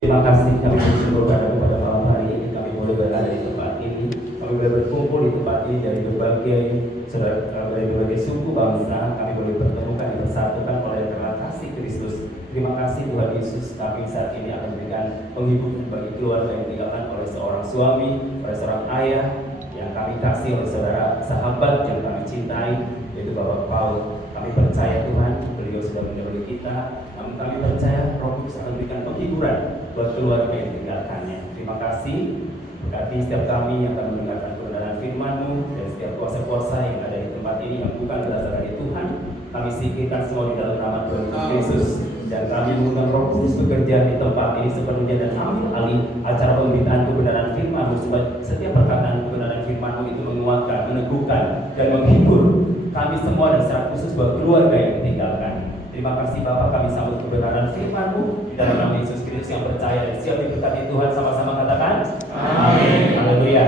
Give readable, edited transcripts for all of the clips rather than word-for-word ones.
Terima kasih kami bersyukur pada malam hari ini kami boleh berada di tempat ini. Kami boleh berkumpul di tempat ini dari berbagai suku bangsa. Kami boleh pertemukan dipersatukan oleh karena kasih Kristus. Terima kasih Tuhan Yesus. Kami saat ini akan memberikan penghiburan bagi keluarga yang ditinggalkan oleh seorang suami, oleh seorang ayah yang kami kasih, oleh saudara sahabat yang kami cintai, yaitu Bapak Paul. Kami percaya Tuhan, beliau sudah mendahului kita. Namun kami percaya Roh Kudus akan memberikan penghiburan buat keluarga yang ditinggalkannya. Terima kasih. Berkati setiap kami yang akan mendengarkan kebenaran firman-Mu dan setiap kuasa-kuasa yang ada di tempat ini yang bukan berasal dari Tuhan. Kami singkirkan semua di dalam nama Tuhan Yesus. Dan kami mengundang Roh Kudus bekerja di tempat ini sepenuhnya dan ambil alih acara pemberitaan kebenaran firman-Mu supaya setiap perkataan kebenaran firman-Mu itu menguatkan, meneguhkan, dan menghibur kami semua dan secara khusus buat keluarga yang ditinggalkan. Terima kasih Bapak, kami sambut kebenaran firman-Mu di dalam nama Yesus Kristus yang percaya dan siap diberkati Tuhan. Sama-sama katakan amin. Haleluya.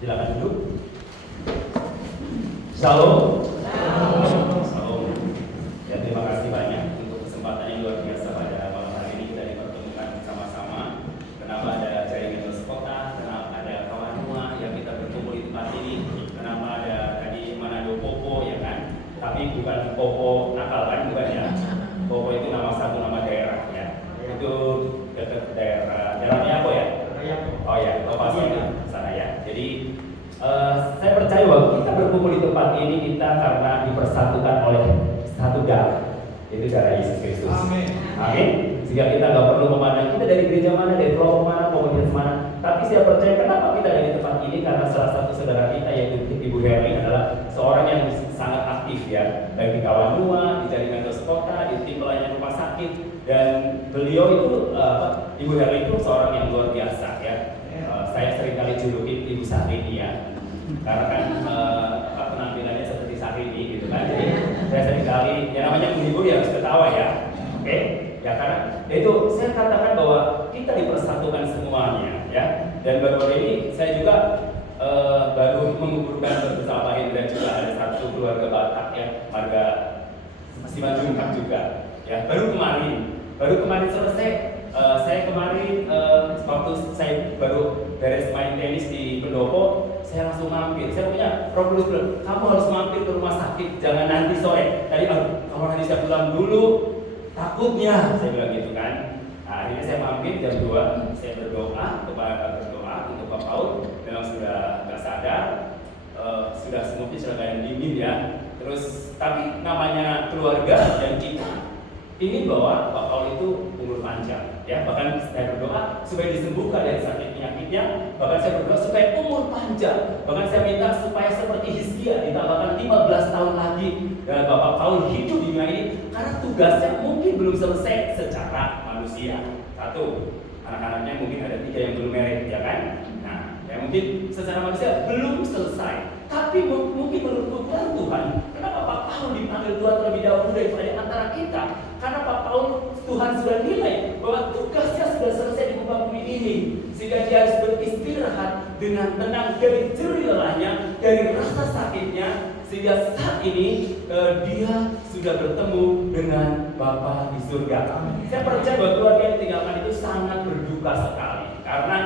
Silakan duduk. Shalom. Shalom. Ya, terima kasih banyak untuk kesempatan yang luar biasa pada malam hari ini kita dipertemukan bersama-sama. Kenapa ada jaringan kota, kenapa ada kawan-kawan yang kita berkumpul di tempat ini, kenapa ada tadi Manado Popo ya kan? Tapi bukan Popo nakal kan, bukan ya. Popo itu satu nama daerah ya. Itu dekat daerahnya apa ya? Oh ya, Topasi sana ya. Jadi saya percaya bahwa kita berkumpul di tempat ini kita karena dipersatukan oleh satu darah, yaitu darah Yesus Kristus. Amin. Amin. Sehingga kita nggak perlu memandang kita dari gereja mana, dari kelompok mana, komunitas mana. Tapi saya percaya kenapa kita ada di tempat ini karena salah satu saudara kita yaitu Ibu Herli adalah seorang yang sangat aktif ya, baik di kawan Nua, di jaringan kota, di tim pelayanan rumah sakit, dan beliau itu Ibu Herli itu seorang yang luar biasa ya. Saya seringkali julukin Ibu Syahrini ya, karena kan penampilannya seperti Syahrini gitu kan. Jadi saya seringkali yang namanya menghibur ya harus ketawa ya, oke? Ya karena itu saya katakan bahwa kita dipersatukan semuanya ya. Dan baru ini saya juga baru menguburkan bersama Pak Hendra juga ada satu keluarga Batak ya, warga Simanjuntak juga ya. Baru kemarin selesai. Saya kemarin waktu saya baru beres main tenis di Pendopo, saya langsung mampir. Saya punya Roh Kudus bilang, kamu harus mampir ke rumah sakit, jangan nanti sore. Tadi kalau nanti saya pulang dulu, takutnya saya bilang gitu kan. Nah, akhirnya saya mampir jam 2, saya berdoa untuk Pak Paul. Memang sudah nggak sadar, sudah semutnya sudah kayak dingin ya. Terus tapi namanya keluarga dan kita ingin bahwa Pak Paul itu umur panjang ya, bahkan saya berdoa supaya disembuhkan dari sakit penyakitnya, bahkan saya berdoa supaya umur panjang, bahkan saya minta supaya seperti Hizkia ditambahkan 15 tahun lagi dan Bapak Paul hidup di dunia ini karena tugasnya mungkin belum selesai secara manusia. Satu, anak-anaknya mungkin ada 3 yang belum married ya kan, nah ya mungkin secara manusia belum selesai, tapi mungkin menurut Tuhan kenapa Pak Paul dipanggil Tuhan terlebih dahulu daripada antara kita. Karena Pak Paul Tuhan sudah nilai bahwa tugasnya sudah selesai di muka bumi ini, sehingga dia harus beristirahat dengan tenang dari jerih lelahnya, dari rasa sakitnya, sehingga saat ini dia sudah bertemu dengan Bapa di surga. Saya percaya bahwa keluarga yang ditinggalkan itu sangat berduka sekali karena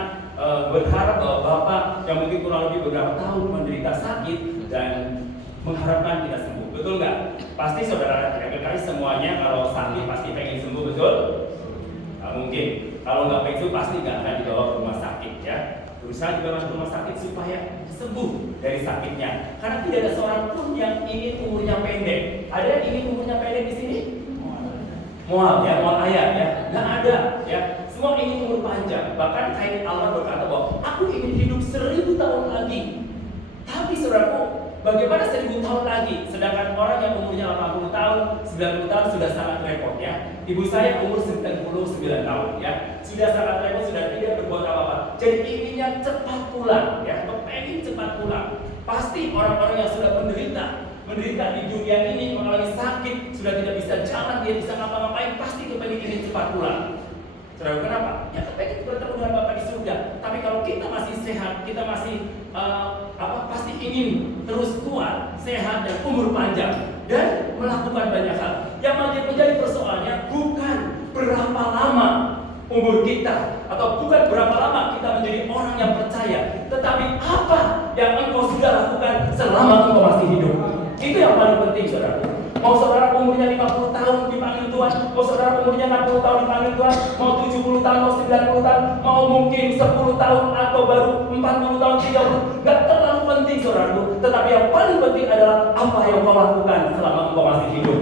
berharap bahwa Bapak yang mungkin kurang lebih beberapa tahun menderita sakit dan mengharapkan kita sembuh, betul nggak? Pasti saudara kali semuanya kalau sakit pasti pengen sembuh, betul? Nah, mungkin kalau nggak pengen sembuh pasti nggak akan dibawa ke rumah sakit ya. Berusaha dibawa ke rumah sakit supaya sembuh dari sakitnya. Karena tidak ada seorang pun yang ingin umurnya pendek. Ada yang ingin umurnya pendek di sini? Mual ya, mual ayat ya. Nggak ada ya. Semua ingin umur panjang. Bahkan kain Allah berkata bahwa aku ingin hidup 1000 tahun lagi. Tapi saudaraku, bagaimana 1000 tahun lagi? Sedangkan orang yang umurnya 80 tahun, 90 tahun sudah sangat repot ya. Ibu saya umur 99 tahun ya. Sudah sangat repot, sudah tidak berbuat apa-apa. Jadi inginnya cepat pulang ya, pengen cepat pulang. Pasti orang-orang yang sudah menderita di dunia ini, mengalami sakit, sudah tidak bisa jalan, dia bisa ngapa-ngapain, pasti kepengen ingin cepat pulang. Saudara, kenapa? Ya kepengen bertemu dengan Bapa di surga. Tapi kalau kita masih sehat, kita masih pasti ingin terus kuat, sehat dan umur panjang dan melakukan banyak hal. Yang menjadi persoalannya bukan berapa lama umur kita, atau bukan berapa lama kita menjadi orang yang percaya, tetapi apa yang engkau sudah lakukan selama engkau masih hidup. Itu yang paling penting, saudara. Mau saudara umurnya 50 tahun dipanggil Tuhan, mau saudara umurnya 60 tahun dipanggil Tuhan, mau 70 tahun, mau 90 tahun, mau mungkin 10 tahun atau baru 40 tahun, 30, gak terlalu penting, saudaraku. Tetapi yang paling penting adalah apa yang kau lakukan selama engkau masih hidup.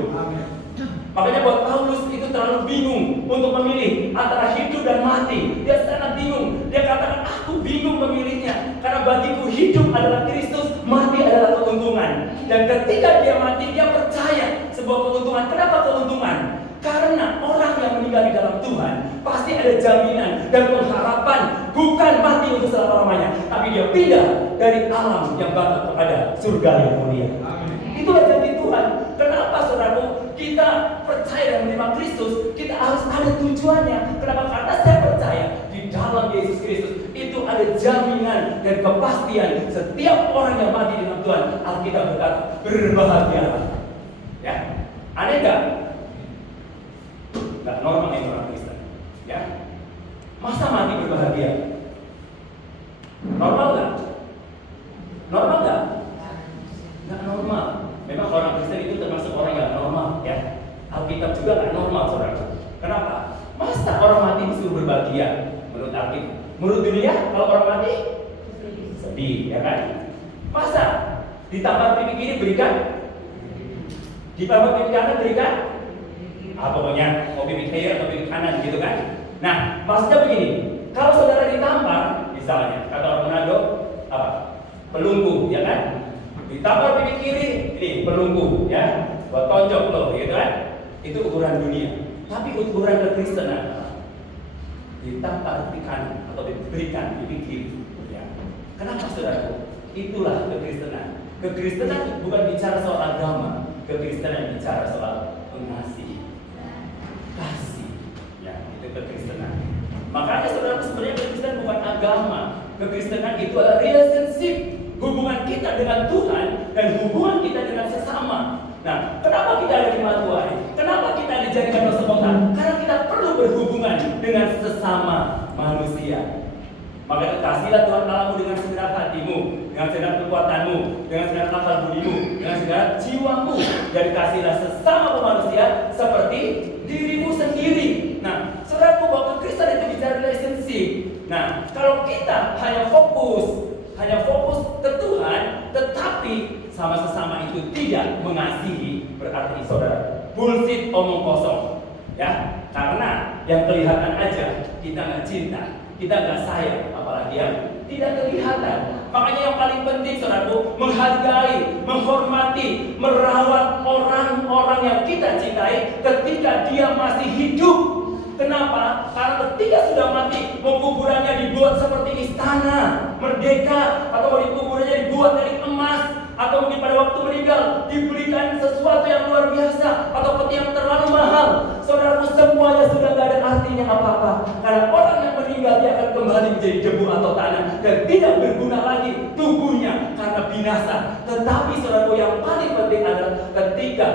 Makanya buat Paulus itu terlalu bingung untuk memilih antara hidup dan mati. Dia sangat bingung. Dia katakan, aku bingung memilihnya, karena bagiku hidup adalah Kristus, mati adalah keuntungan. Dan ketika dia mati, dia percaya sebuah keuntungan. Kenapa keuntungan? Karena orang yang meninggal di dalam Tuhan pasti ada jaminan dan pengharapan, bukan mati untuk selama-lamanya, tapi dia pindah dari alam yang bakal kepada surga yang mulia. Itulah janji Tuhan. Kenapa, saudaraku, kita percaya dan menerima Kristus? Kita harus ada tujuannya. Kenapa? Karena saya percaya di dalam Yesus Kristus itu ada jaminan dan kepastian. Setiap orang yang mati dengan Tuhan, Alkitab berkata, berbahagialah. Ya, aneh nggak? Nggak normal yang orang Kristen. Ya, masa mati berbahagia? Normal nggak? Normal nggak? Nggak normal. Memang orang Kristen itu termasuk orang yang normal, ya. Alkitab juga nggak normal, saudara. Kenapa? Masa orang mati disuruh berbahagia? Menurut Alkitab, menurut dunia, kalau orang mati sedih, ya kan? Masa ditampar pipi kiri berikan, ditampar pipi kanan berikan? Pokoknya mau pipi kiri atau pipi kanan, gitu kan? Nah, maksudnya begini. Kalau saudara ditampar, misalnya kata orang Manado, apa? Pelunggu, ya kan? Ditampar pipi kiri, ini pelunggu, ya, buat tonjok lo, gitu kan? Itu ukuran dunia. Tapi ukuran kekristenan, ditampar pipi kanan atau diberikan pipi kiri, ya. Kenapa, saudaraku? Itulah kekristenan. Kekristenan bukan bicara soal agama, kekristenan bicara soal mengasihi, kasih, ya, itu kekristenan. Makanya, saudara, sebenarnya kekristenan bukan agama. Kekristenan itu adalah relationship. Hubungan kita dengan Tuhan dan hubungan kita dengan sesama. Nah, kenapa kita ada di Matuai? Kenapa kita dijadikan dosa spontan? Karena kita perlu berhubungan dengan sesama manusia. Maka kasihlah Tuhan Allahmu dengan segenap hatimu, dengan segenap kekuatanmu, dengan segenap akal budimu, dengan segenap jiwamu. Jadi kasihlah sesama manusia seperti dirimu sendiri. Nah, saudaraku, bahwa kekristenan itu bicara relationship. Nah, kalau kita hanya fokus ke Tuhan, tetapi sama sesama itu tidak mengasihi, berarti, saudara, bullshit, omong kosong, ya. Karena yang kelihatan aja kita nggak cinta, kita nggak sayang, apalagi yang tidak kelihatan. Makanya yang paling penting, saudaraku, menghargai, menghormati, merawat orang-orang yang kita cintai ketika dia masih hidup. Kenapa? Karena ketika sudah mati, mau kuburannya dibuat seperti istana merdeka, atau mau dikuburannya dibuat dari emas, atau mungkin pada waktu meninggal diberikan sesuatu yang luar biasa, atau peti yang terlalu mahal. Saudaraku, semuanya sudah tidak ada artinya apa-apa. Karena orang yang meninggal dia akan kembali menjadi debu atau tanah dan tidak berguna lagi tubuhnya karena binasa. Tetapi, saudaraku, yang paling penting adalah ketika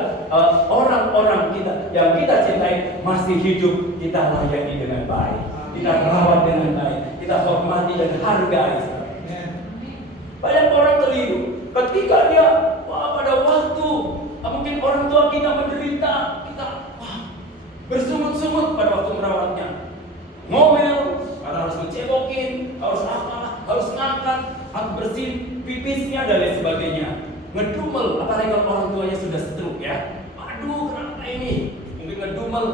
orang-orang kita yang kita cintai masih hidup, kita layani dengan baik, kita rawat dengan baik, kita hormati dan hargai. Banyak orang keliru ketika dia pada waktu mungkin orang tua kita menderita, kita bersungut-sungut pada waktu merawatnya, ngomel, karena harus ngecekokin, harus apa, harus ngangkat, harus bersihin pipisnya dan lain sebagainya, ngedumel. Apalagi kalau orang tuanya sudah stroke, ya, aduh kenapa ini, mungkin ngedumel.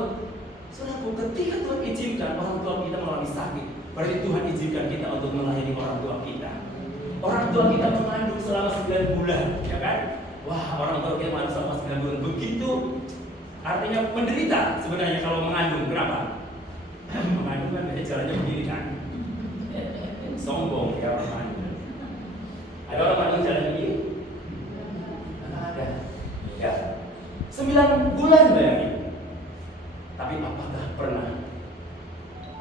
Saudaraku, ketika Tuhan izinkan orang tua kita mengalami sakit, berarti Tuhan izinkan kita untuk melayani orang tua kita. Orang tua kita mengandung selama 9 bulan, ya kan? Wah, orang tua kita mengandung selama 9 bulan. Begitu, artinya menderita sebenarnya kalau mengandung. Kenapa? Mengandung kan caranya begini kan? Sombong ya orang mengandung. Ada orang mengandung jalan begini? Tidak ada. Ya, 9 bulan bayangin. Tapi apakah pernah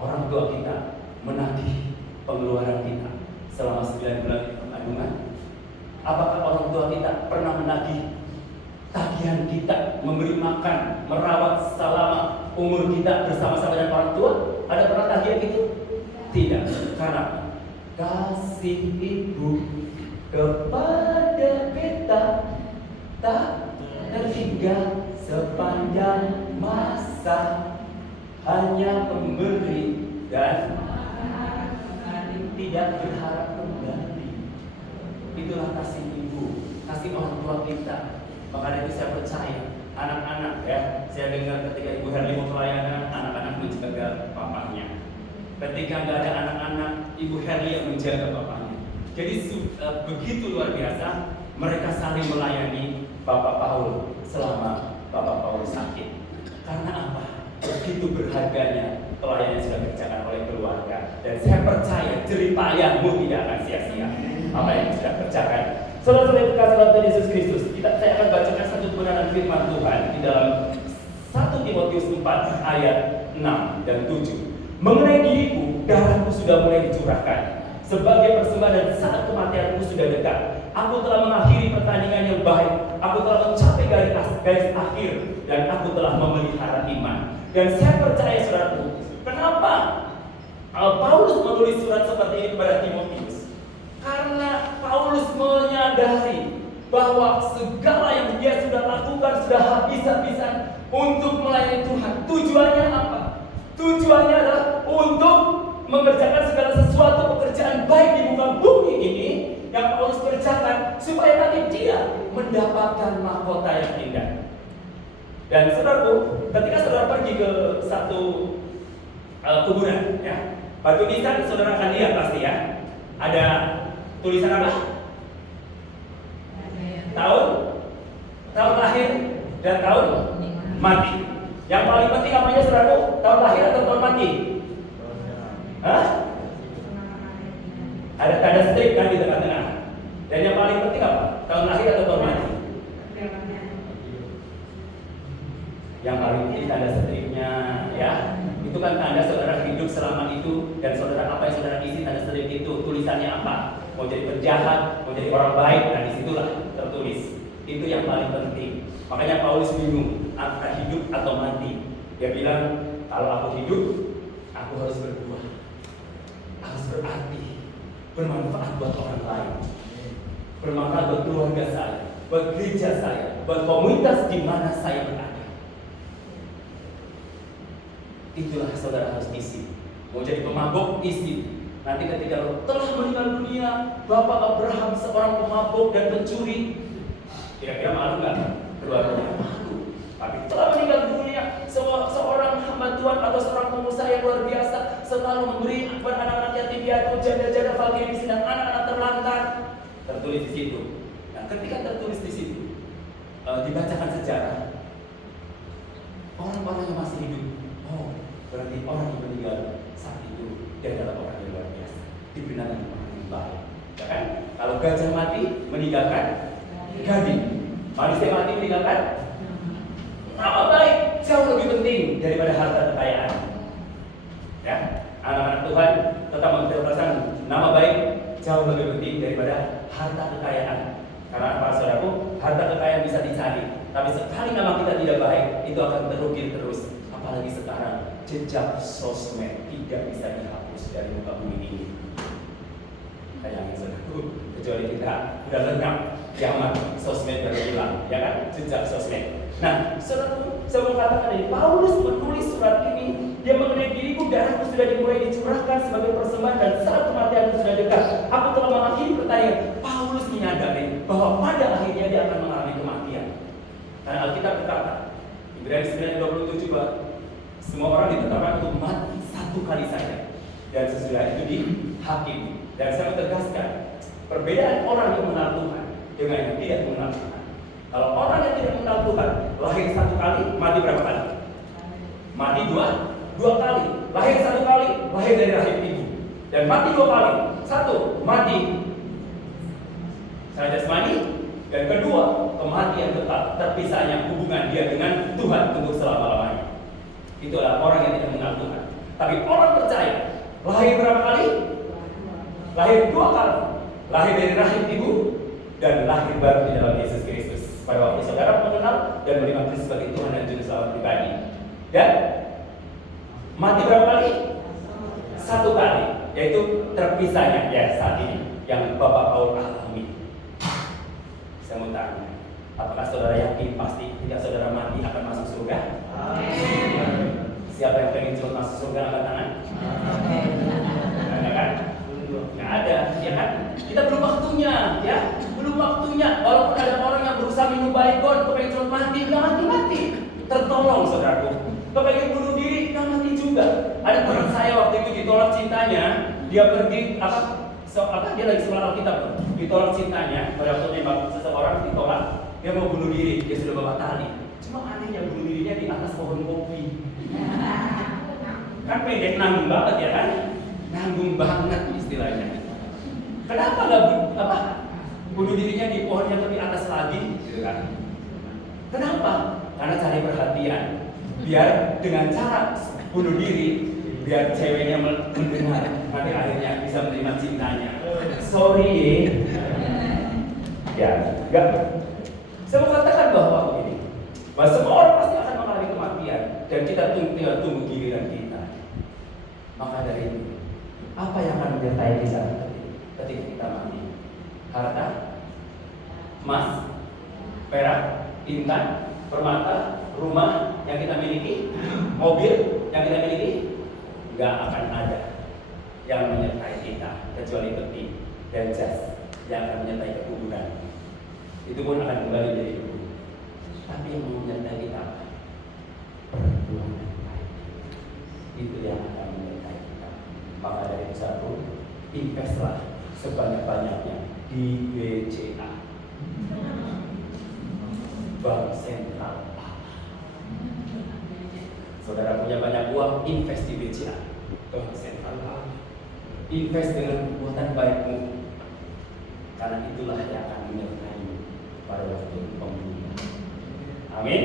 orang tua kita menagih pengeluaran kita selama 9 bulan kandungan? Apakah orang tua kita pernah menagih tagihan kita, memberi makan, merawat selama umur kita bersama-sama dengan orang tua? Ada pernah tagihan itu? Tidak. Karena kasih ibu kepada kita tak terhingga sepanjang masa, hanya memberi dan tidak berharap kembali. Itulah kasih ibu, kasih orang tua kita. Makanya itu saya percaya anak-anak ya, saya dengar ketika Ibu Herli mau pelayanan, anak-anak menjaga papahnya. Ketika nggak ada anak-anak, Ibu Herli yang menjaga papahnya. Jadi begitu luar biasa mereka saling melayani Bapak Paul selama Bapak Paul sakit. Karena apa? Begitu berharganya pelayanan yang sudah dikerjakan oleh keluarga. Dan saya percaya jerih payahmu tidak akan sia-sia apa yang sudah kerjakan. Saudara-saudara yang dikasihi dalam Tuhan Yesus Kristus, saya akan bacakan satu kebenaran firman Tuhan di dalam 1 Timotius 4 ayat 6 dan 7. Mengenai diriku, darahku sudah mulai dicurahkan sebagai persembahan dan saat kematianku sudah dekat. Aku telah mengakhiri pertandingan yang baik. Aku telah mencapai garis akhir dan aku telah memelihara iman. Dan saya percaya saudaraku, kenapa Paulus menulis surat seperti ini kepada Timotius? Karena Paulus menyadari bahwa segala yang dia sudah lakukan sudah habis-habisan untuk melayani Tuhan. Tujuannya apa? Tujuannya adalah untuk mengerjakan segala sesuatu pekerjaan baik di muka bumi ini yang Paulus kerjakan supaya nanti dia mendapatkan mahkota yang indah. Dan saudaraku, ketika saudara pergi ke satu kuburan, ya, batu nisan saudara akan lihat pasti ya, ada tulisan apa? Tahun lahir dan tahun mati. Yang paling penting apanya saudaraku? Tahun lahir atau tahun mati? Hah? Ada tanda strip kan di tengah-tengah. Dan yang paling penting apa? Tahun lahir atau tahun mati? Yang paling penting tanda stripnya, ya. Itu kan tanda saudara hidup selama itu, dan saudara apa yang saudara isi tanda strip itu, tulisannya apa? Mau jadi penjahat, mau jadi orang baik, nah disitulah tertulis. Itu yang paling penting. Makanya Paulus bingung, apakah hidup atau mati. Dia bilang, kalau aku hidup, aku harus berbuah, harus berarti, bermanfaat buat orang lain, bermanfaat buat keluarga saya, buat gereja saya, buat komunitas di mana saya berada. Itulah saudara harus isi. Mau jadi pemabuk, isi. Nanti ketika telah meninggal dunia, Bapak Abraham seorang pemabuk dan pencuri, kira-kira malu nggak? Keluarganya malu. Tapi telah meninggal dunia, seorang hamba Tuhan atau seorang pengusaha yang luar biasa, selalu memberi kepada anak-anak yatim piatu, janda-janda fakir miskin dan anak-anak terlantar. Tertulis di situ. Nah, ketika tertulis di situ, dibacakan sejarah, orang-orang yang masih hidup, oh, berarti orang yang meninggal saat itu dia adalah orang yang luar biasa, dibenarkan orang yang baik. Ya kan? Kalau gajah mati meninggalkan gading, manusia mati meninggalkan nama baik, jauh lebih penting daripada harta kekayaan. Ya, anak-anak Tuhan tetap mempertahankan nama baik jauh lebih penting daripada harta kekayaan. Karena apa saudaraku? Harta kekayaan bisa dicari, tapi sekali nama kita tidak baik, itu akan terukir terus. Apalagi sekarang jejak sosmed tidak bisa dihapus dari muka bumi ini. Sayangnya saudaraku, kecuali kita sudah lenyap, kiamat sosmed baru hilang, ya kan? Jejak sosmed. Nah, saudaraku, saya mau katakan ini, Paulus menulis surat ini, dia mengenai diriku, darahku sudah dimulai dicurahkan sebagai persembahan dan saat kematianku sudah dekat. Aku telah mengakhiri pertandingan. Paulus menyadari bahwa pada akhirnya dia akan mengalami kematian. Karena Alkitab berkata, Ibrani 9:27, bahwa semua orang ditetapkan untuk mati satu kali saja, dan sesudah itu dihakimi. Dan saya menegaskan perbedaan orang yang mengenal Tuhan dengan yang tidak mengenal Tuhan. Kalau orang yang tidak mengenal Tuhan, lahir satu kali, mati berapa kali? Mati dua kali. Lahir satu kali, lahir dari rahim ibu, dan mati dua kali. Satu, mati secara jasmani, dan kedua, kematian tetap terpisahnya hubungan dia dengan Tuhan untuk selama-lamanya. Itulah orang yang tidak mengenal Tuhan. Tapi orang percaya, lahir berapa kali? Lahir dua kali. Lahir dari rahim ibu dan lahir baru di dalam Yesus Kristus. Pada waktu saudara mengenal dan menerima Kristus sebagai Tuhan dan Juru Selamat pribadi. Dan mati berapa kali? satu kali, yaitu terpisahnya ya saat ini yang Bapak Paul alami. Saya mau tanya, apakah saudara yakin pasti ketika saudara mati akan masuk surga? Amin. Siapa yang pengen cepat masuk surga angkat tangan? Nggak ada kan? Nggak ada, ya kan? Kita belum waktunya, ya, belum waktunya. Walaupun ada orang yang berusaha minum baikon, kepengen cepat mati, nggak mati. Tertolong saudaraku. Kepengen bunuh diri, nggak mati juga. Ada teman saya waktu itu ditolak cintanya, dia pergi dia lagi sekolah Alkitab, ditolak cintanya, pada waktu nembak seseorang ditolak, dia mau bunuh diri, dia sudah bawa tali. Cuma anehnya bunuh dirinya di atas pohon kopi. Kan pendek, nanggung banget ya kan? Nanggung banget istilahnya. Kenapa nggak bunuh dirinya di pohon yang lebih atas lagi, gitu kan? Kenapa? Karena cari perhatian. Biar dengan cara bunuh diri, biar ceweknya mendengar, nanti akhirnya bisa menerima cintanya. Sorry, ya, enggak. Saya mau katakan bahwa begini, bahwa semua orang pasti akan mengalami kematian, dan kita tinggal tunggu giliran kita. Maka dari itu, apa yang akan menyertai kita ketika kita mati? Harta, emas, perak, intan, permata, rumah yang kita miliki, mobil yang kita miliki, nggak akan ada yang menyertai kita kecuali peti dan jas yang akan menyertai kekuburan. Itu pun akan kembali menjadi debu. Tapi yang menyertai kita apa? Perbuatan baik. Itu yang akan menyertai kita. Maka dari itu satu, investlah sebanyak-banyaknya di BCA, Bank Sentral. Saudara punya banyak uang, invest di BCA, Bank Sentral. Invest dengan perbuatan baikmu, karena itulah yang akan menyertai pada waktu pemulihan. Amin.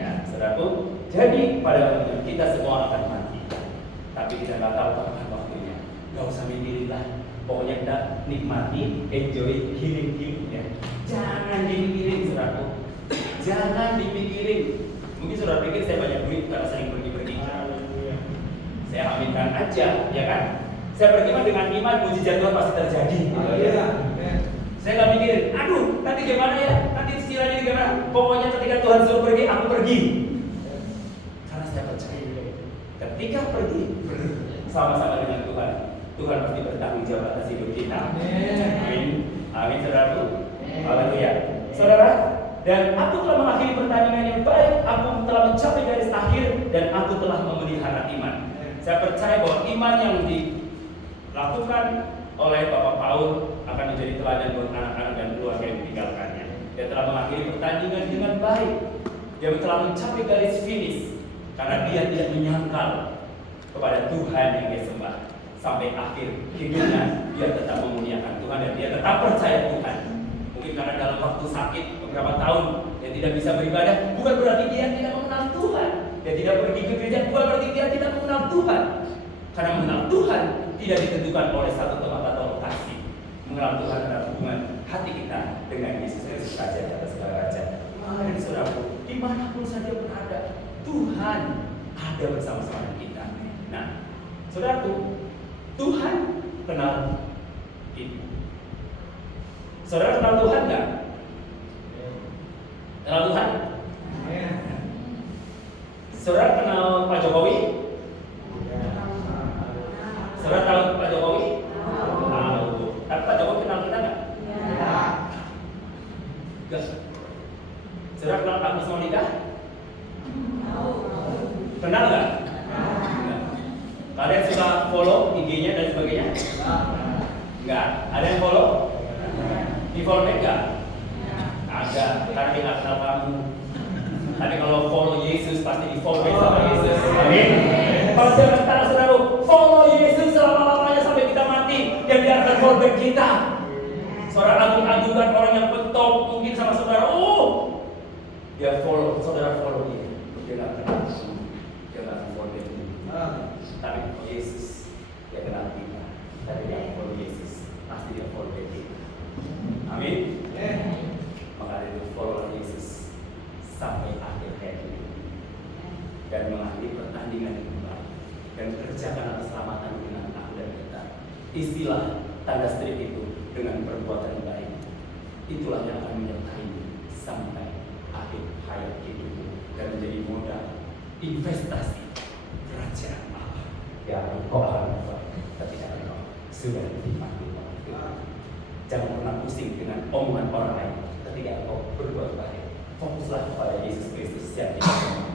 Ya, saudaraku. Jadi pada waktunya kita semua akan mati, tapi kita nggak tahu kapan waktunya. Nggak usah mikirin lah. Pokoknya kita nikmati, enjoy, healing ya. Jangan dipikirin, saudaraku. Jangan dipikirin. Mungkin saudara pikir saya banyak duit karena sering pergi-pergi. Saya aminkan aja, ya kan? Saya pergi dengan iman, mujizat Tuhan pasti terjadi. Saya nggak mikirin, aduh, nanti gimana ya? Nanti cicilannya gimana? Pokoknya ketika Tuhan suruh pergi, aku pergi. Karena saya percaya, ketika pergi sama-sama dengan Tuhan, Tuhan pasti bertanggung jawab atas hidup kita. Amin. Amin, saudaraku. Haleluya. Saudara, dan aku telah mengakhiri pertandingan yang baik, aku telah mencapai garis akhir, dan aku telah memelihara iman. Saya percaya bahwa iman yang dilakukan oleh Bapak Paul akan menjadi teladan buat anak-anak dan keluarga yang ditinggalkannya. Dia telah mengakhiri pertandingan dengan baik. Dia telah mencapai garis finish karena dia tidak menyangkal kepada Tuhan yang dia sembah. Sampai akhir hidupnya dia tetap memuliakan Tuhan dan dia tetap percaya Tuhan. Mungkin karena dalam waktu sakit beberapa tahun dia tidak bisa beribadah, bukan berarti dia tidak mengenal Tuhan. Dia tidak pergi ke gereja, bukan berarti dia tidak mengenal Tuhan. Karena mengenal Tuhan tidak ditentukan oleh satu tempat atau lokasi. Mengenal Tuhan adalah hubungan hati kita dengan Yesus Kristus, Raja di atas segala raja. Mari saudaraku, dimanapun saja berada, Tuhan ada bersama-sama dengan kita. Nah, saudaraku, Tuhan kenal kita. Saudara kenal Tuhan nggak? Kenal Tuhan? Saudara kenal Pak Jokowi? Saudara tahu Pak Jokowi? Tahu. Tapi Pak Jokowi kenal kita nggak? Enggak. Saudara kenal Agus Monica? Kenal nggak? Kalian suka follow IG-nya dan sebagainya? Enggak. Ada yang follow? Di follow enggak? Ada. Karena dia nggak kenal kamu. Tapi kalau follow Yesus pasti di follow sama Yesus. Amin. Kalau jangan tahu saudara, follow Yesus selama-lamanya sampai kita mati dan dia akan follow back kita. Saudara agung-agungkan orang yang betul mungkin sama saudara. Dia follow, saudara follow dia. Dia nggak kenal, dia nggak follow dia. Tapi Yesus dia kenal kita. Tapi dia follow Yesus, pasti dia follow back kita. Amin. Maka itu follow Yesus sampai akhir hayat dan mengakhiri pertandingan yang baik dan kerjakan keselamatan Isilah tanda strip itu dengan perbuatan baik. Itulah yang akan menyertaimu sampai akhir hayat hidupmu dan menjadi modal investasi kerajaan Allah yang engkau akan buat ketika engkau sudah dipanggil oleh Tuhan. Jangan pernah pusing dengan omongan orang lain ketika engkau berbuat baik. Fokuslah kepada Yesus Kristus yang kita kenal.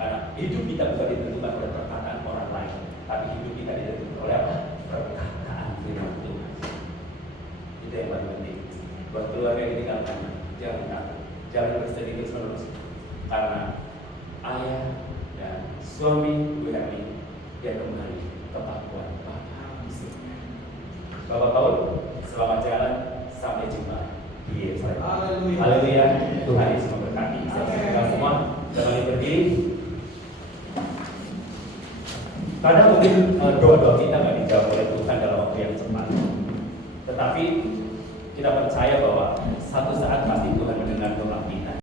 Karena hidup kita bukan ditentukan oleh perkataan orang lain, tapi hidup kita ditentukan oleh apa? Perkataan firman Tuhan. Itu yang paling penting. Buat keluarga yang ditinggalkan, jangan takut, jangan bersedih terus-menerus. Karena ayah dan suami Bu Hermi dia kembali ke pangkuan Bapa di surga. Bapak Paul, selamat jalan, sampai jumpa di Yerusalem. Haleluya. Tuhan Yesus memberkati. Kita semua jangan berdiri. Kadang mungkin doa-doa kita nggak dijawab oleh Tuhan dalam waktu yang cepat. Tetapi kita percaya bahwa